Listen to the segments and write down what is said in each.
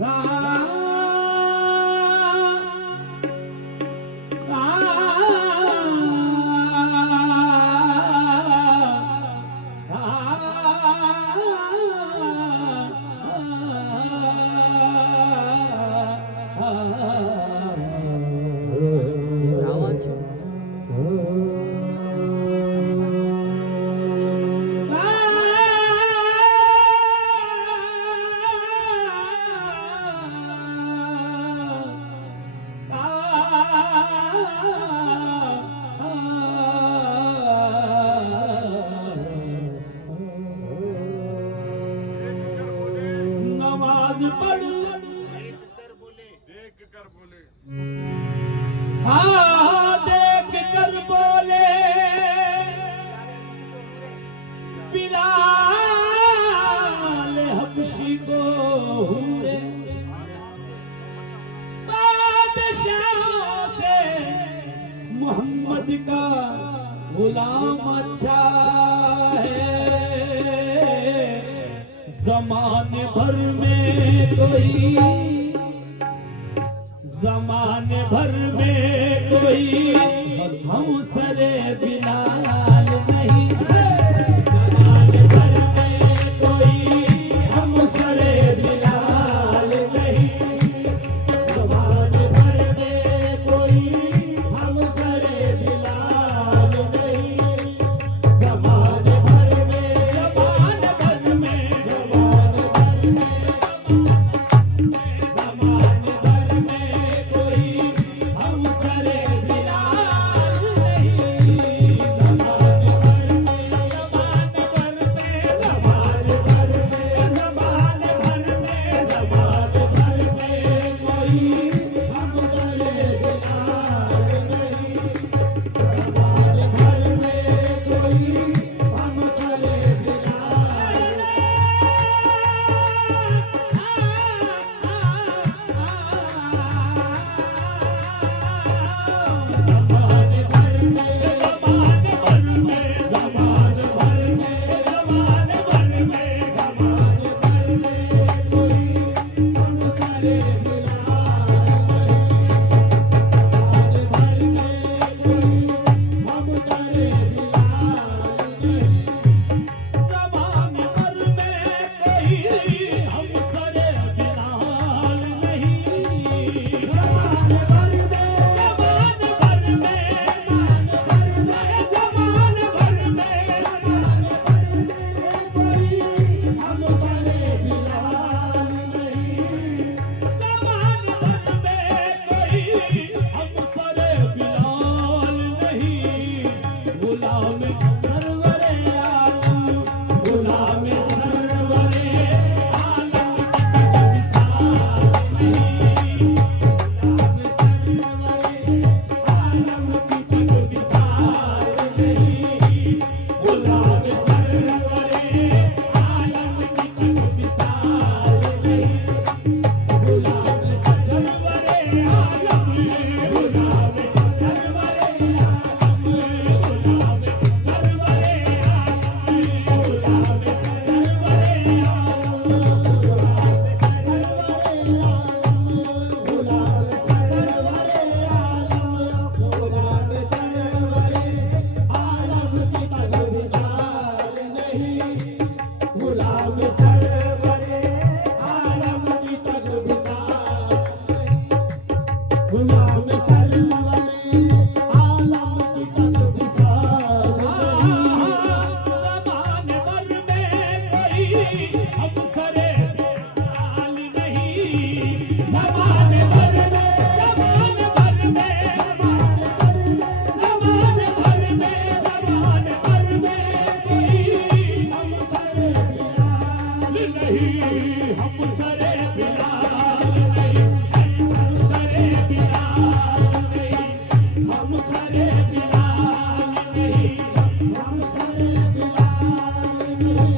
हाँ देख कर बोले बिलाल हबशी को हुए बादशाह से मोहम्मद का गुलाम अच्छा है। जमाने भर में कोई जमाने भर में कोई हम सरे बिलाल नहीं है। जमाने भर में कोई हम सरे बिलाल नहीं। जमाने भर में कोई हम सरे बिलाल नहीं। जमाने भर में जमाने भर में जमाने भर में जमाने भर में कोई हम सरे बिलाल नहीं। जमाने भर में जमाने भर में जमाने भर में जमाने भर में जमाने भर में कोई हम सरे बिलाल नहीं। जमाने भर में कोई हम सरे बिलाल जमाने भर में जमाने भर में जमाने भर में जमाने भर में जमाने भर में कोई हम सरे बिलाल नहीं। जमाने भर में कोई हम सरे बिलाल नहीं। जमाने भर में कोई हम सरे बिलाल नहीं। जमाने भर में जमाने भर में जमाने भर में जमाने भर में कोई हम सरे बिलाल नहीं। जमाने भर में कोई हम सरे बिलाल नहीं। गुलाम सरवरे आलम गुलाम सरवरे आलम की मिसाल नहीं। गुलाम सरवरे आलम की मिसाल नहीं। गुलाम सरवरे आलम की गुलाम सरवरे आलम गुलाम सरवरे आलम गुलाम सरवरे आलम गुलाम सरवरे आलम गुलाम सरवरे आलम की मिसाल नहीं। गुलाम सरवरे आलम की मिसाल गुलाम सरवरे आलम की मिसाल जमाने भर में कोई हम सरे बिलाल नहीं। जमाने भर में जमाने भर में जमाने भर में जमाने भर में कोई हम सरे बिलाल नहीं। हम सरे बिलाल नहीं। हम सरे बिलाल नहीं। हम सरे बिलाल नहीं। हम सरे बिलाल नहीं।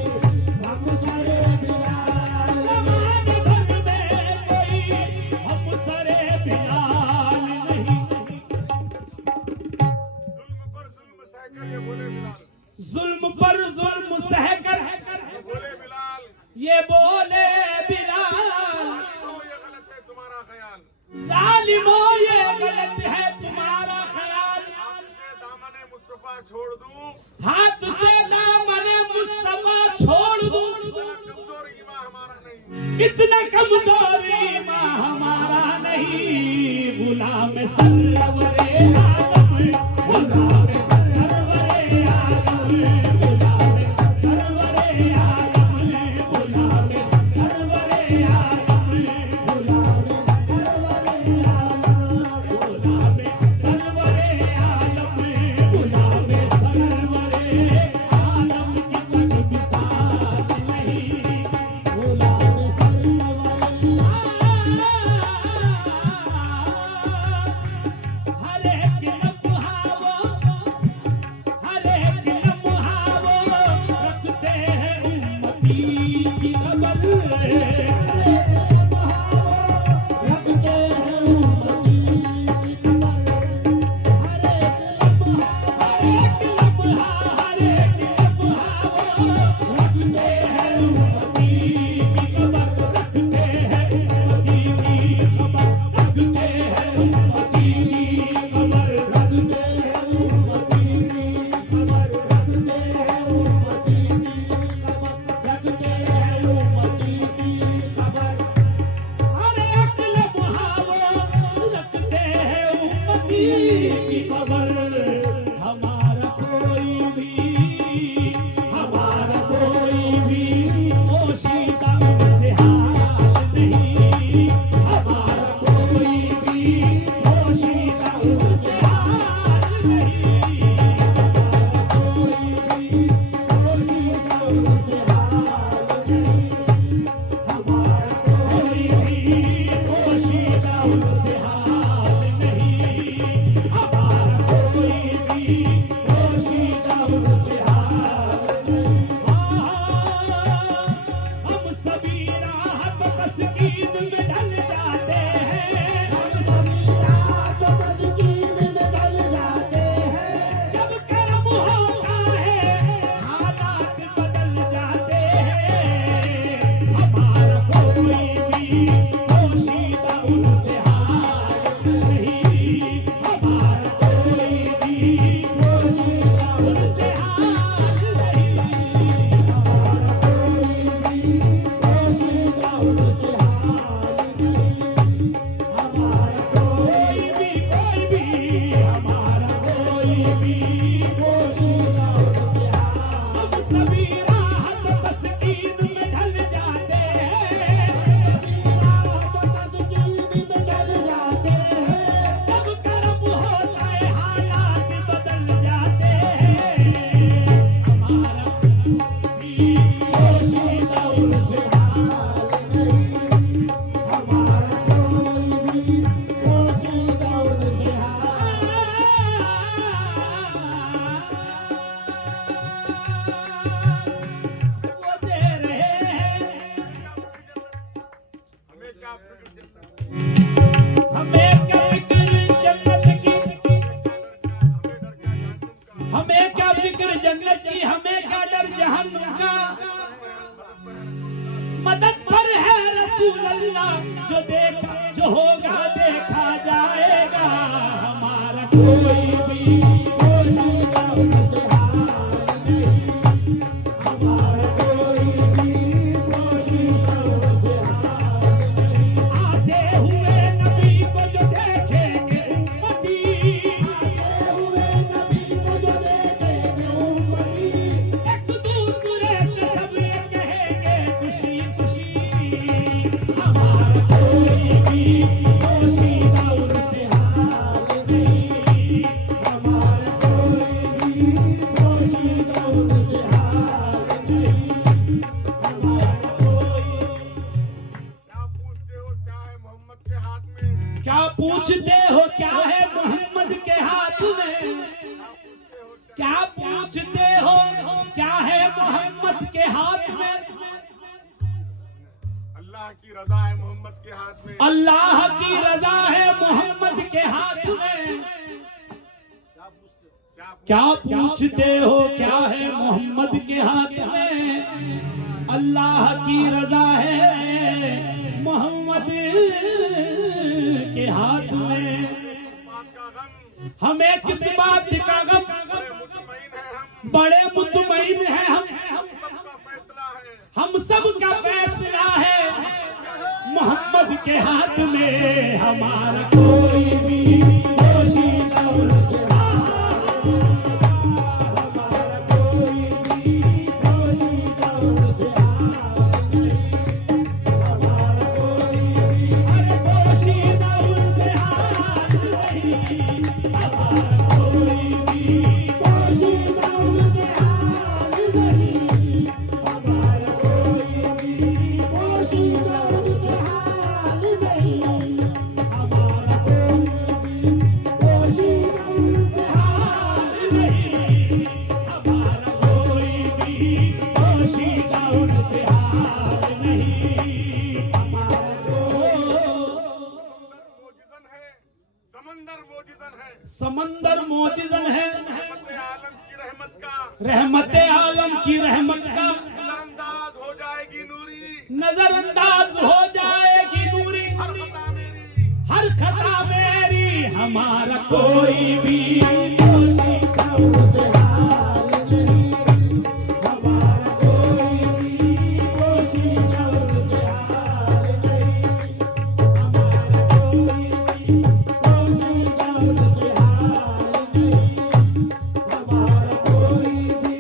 हम सरे बिलाल जमाने भर में कोई हम सरे बिलाल नहीं। जुल्म पर जुल्म सहकर ये बोले बिलाल, जुल्म पर जुल्म सहकर ये बोले बिलाल इतना कमजोरी माँ हमारा नहीं। गुलाम सरवरे आलम, गुलाम सरवरे आलम, गुलाम सरवरे आलम, गुलाम सरवरे आलम, गुलाम सरवरे आलम, गुलाम सरवरे आलम, गुलाम सरवरे आलम की तक बिसात नहीं। गुलाम हर एक लम्हा वो रखते हैं उम्मती की खबर। रखते हैं उम्मती की खबर। हर एक लम्हा वो रखते हैं उम्मती की खबर। रखते हैं उम्मती की खबर। रखते हैं उम्मती की खबर। रखते हैं उम्मती की खबर। रखते हैं उम्मती की खबर। रखते हैं उम्मती की खबर। हर एक लम्हा वो रखते हैं उम्मती की खबर। हमारा कोई भी पोशीदा उनसे हाल नहीं। हमारा कोई भी पोशीदा उनसे हाल नहीं। हमारा कोई भी पोशीदा उनसे हाल नहीं। हमारा कोई भी पोशीदा उनसे हाल नहीं। हमारा कोई भी पोशीदा उनसे हाल नहीं। हम सभी राहत तस्कीन में ढल जाते हैं। हम सभी राहत तस्कीन में ढल जाते हैं। जब कर्म होता है हालात बदल जाते हैं। हमारा कोई भी पोशीदा उनसे हाल नहीं। हमारा कोई भी पोशीदा उनसे हाल नहीं। हमारा कोई भी पोशीदा उनसे हाल नहीं। हमारा कोई भी हमारा कोई भी पोशीदा उनसे हाल। हम सभी राहत तस्कीन में ढल जाते हैं। सभी राहत तस्कीन में ढल जाते हैं। जब कर्म होता है हालात बदल जाते हैं। हमारा भी पोशीदा उनसे हाल नहीं। हमारा कोई भी पोशीदा उनसे हाल। वो दे रहे हैं हमें क्या फिक्र जन्नत की। हमें क्या फिक्र जन्नत की। हमें क्या डर जहन्नम का। मदद पर है रसूल अल्लाह। जो देखा जो होगा देखा जाएगा। हमारा कोई भी पोशीदा उनसे हाल नहीं। हमारा कोई भी पोशीदा उनसे हाल नहीं। आते हुए नबी को जो देखेंगे उम्मती। आते हुए नबी को जो देखेंगे उम्मती। एक दूसरे से सब ये कहेंगे खुशी खुशी। हमारा कोई भी पोशीदा उनसे हाल नहीं। हमारा कोई भी पोशीदा उनसे हाल नहीं। हमारा कोई। क्या पूछते हो क्या है मोहम्मद के हाथ में? क्या पूछते हो क्या है मोहम्मद के हाथ में? अल्लाह की रजा है मोहम्मद के हाथ में। अल्लाह की रजा है मोहम्मद के हाथ में। क्या पूछते हो क्या है मोहम्मद के हाथ में? अल्लाह की रजा है मोहम्मद के हाथ में। हमें किस बात का गम? बड़े मुतमईन हैं हम। हम सब का फैसला है के हाथ में हमारा कोई भी पोशीदा उनसे हमारा कोई भी पोशीदा उनसे हार नहीं, हमारा कोई भी अरे पोशीदा उनसे हाथ नहीं, हमारा कोई भी पोशीदा उनसे हार नहीं, हमारा कोई भी पोशीदा उनसे हार नहीं, हमारा कोई भी पोशीदा उनसे हार नहीं, हमारा कोई भी पोशीदा उनसे हार नहीं, हमारा मोजिज़न है, समंदर मोजिज़न है, समंदर मोजिज़न है, रहमत आलम की रहमत का रहमत आलम की रहमत का नजरअंदाज हो जाएगी नूरी, नजरअंदाज हो जाएगी नूरी, हर खता मेरी, हर खता मेरी, हमारा कोई भी पोशीदा उनसे हार नहीं, हमारा कोई भी पोशीदा उनसे हार नहीं, हमारा कोई भी पोशीदा उनसे हार नहीं, हमारा कोई भी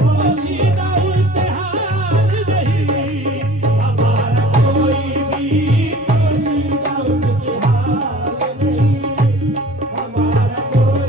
पोशीदा उनसे हार नहीं, हमारा कोई भी पोशीदा उनसे हार नहीं, हमारा कोई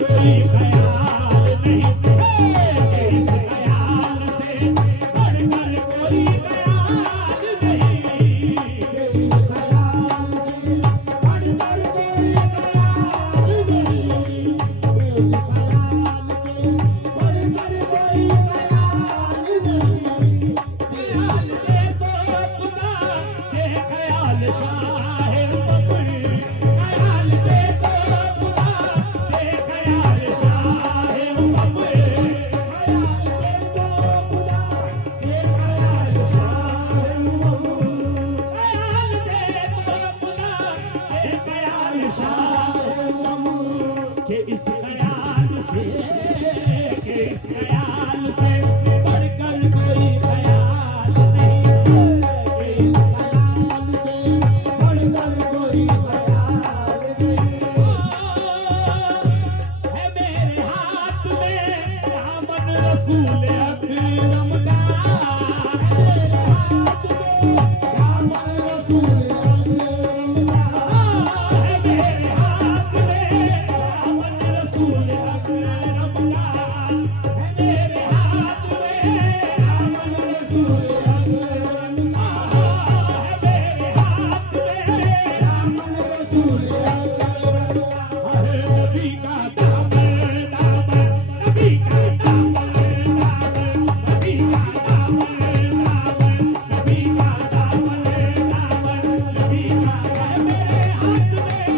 कोई ख्याल नहीं है, इस ख्याल से बढ़कर कोई ख्याल नहीं, इस ख्याल से बढ़कर कोई ख्याल नहीं, इस ख्याल से बढ़कर कोई ख्याल नहीं। ख्याल दे तो खुदा के ख्याल शाहिर बबुल, ख्याल दे तो खुदा के ख्याल शाहिर बबुल, ख्याल दे तो खुदा के ख्याल शाहिर बबुल, ख्याल दे तो खुदा के ख्याल शाहिर बबुल, के इस ख्याल से, के इस ख्याल से बढ़कर कोई ख्याल नहीं है, के इस ख्याल से बढ़कर कोई ख्याल नहीं है। मेरे हाथ में दामन रसूल अकरम का, मेरे हाथ में दामन रसूल अकरम का, है मेरे हाथ में दामन रसूल अकरम का, है मेरे हाथ में दामन रसूल अकरम का, है मेरे हाथ में दामन रसूल अकरम का। हर नबी का दामन दामन, नबी का दामन दामन, नबी का दामन दामन, नबी का दामन दामन, नबी का है मेरे हाथ में, नबी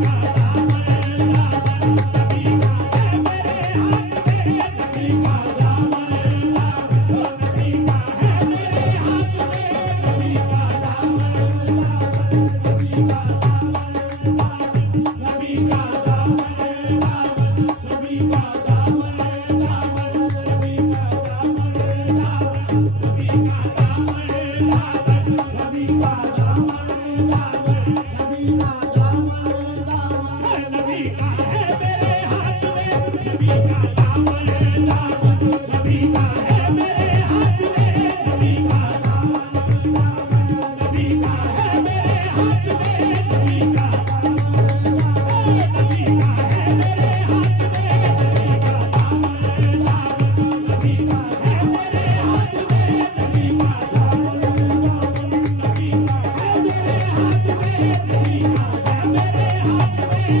का दामन दामन, नबी का है मेरे हाथ में, नबी का दामन दामन, नबी का है मेरे हाथ में, नबी का दामन दामन, नबी का दामन दामन, नबी का दामन दामन, नबी का दामन दामन, नबी का दामन दामन, नबी का दामन दामन, नबी का दामन दामन, नबी का दामन दामन, नबी का है मेरे हाथ में, नबी का दामन दामन, नबी का है मेरे हाथ में, नबी का दामन दामन, नबी का है मेरे हाथ में, नबी का दामन दामन, नबी का है मेरे हाथ में, नबी का दामन दामन, नबी का है मेरे हाथ में, नबी का दामन दामन, नबी का है मेरे हाथ में, नबी का है मेरे हाथ में, नबी का है मेरे हाथ में, नबी का है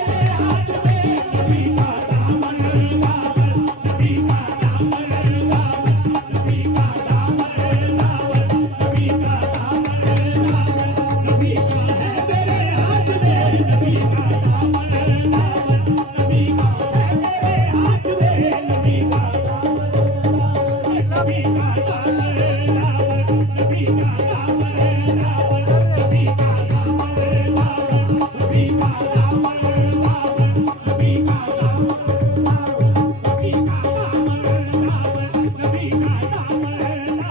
मेरे हाथ में, नबी का दामन दामन, नबी का दामन दामन, नबी का दामन दामन, नबी का दामन दामन, नबी का है मेरे हाथ में, नबी का दामन दामन, नबी का है मेरे हाथ में, नबी का दामन दामन, नबी का दामन दामन, नबी का दामन दामन, नबी का दामन दामन, नबी का दामन दामन, नबी का दामन दामन,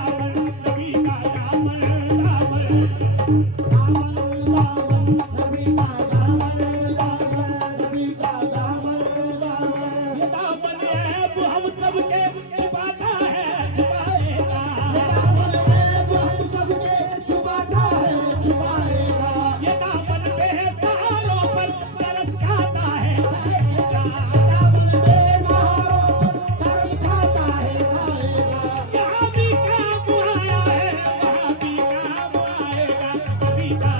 नबी का दामन दामन, नबी का दामन दामन, नबी का दामन दामन, ये दामन ऐब हम सबके छुपाता है, छुपाएगा, ये दामन ऐब हम सबके छुपाता है, छुपाएगा, ये दामन बेसहारों पर तरस खाता है, आएगा, दामन बेसहारों पर तरस खाता है, आएगा, यहाँ भी काम आया है, वहाँ भी काम आएगा, नबी का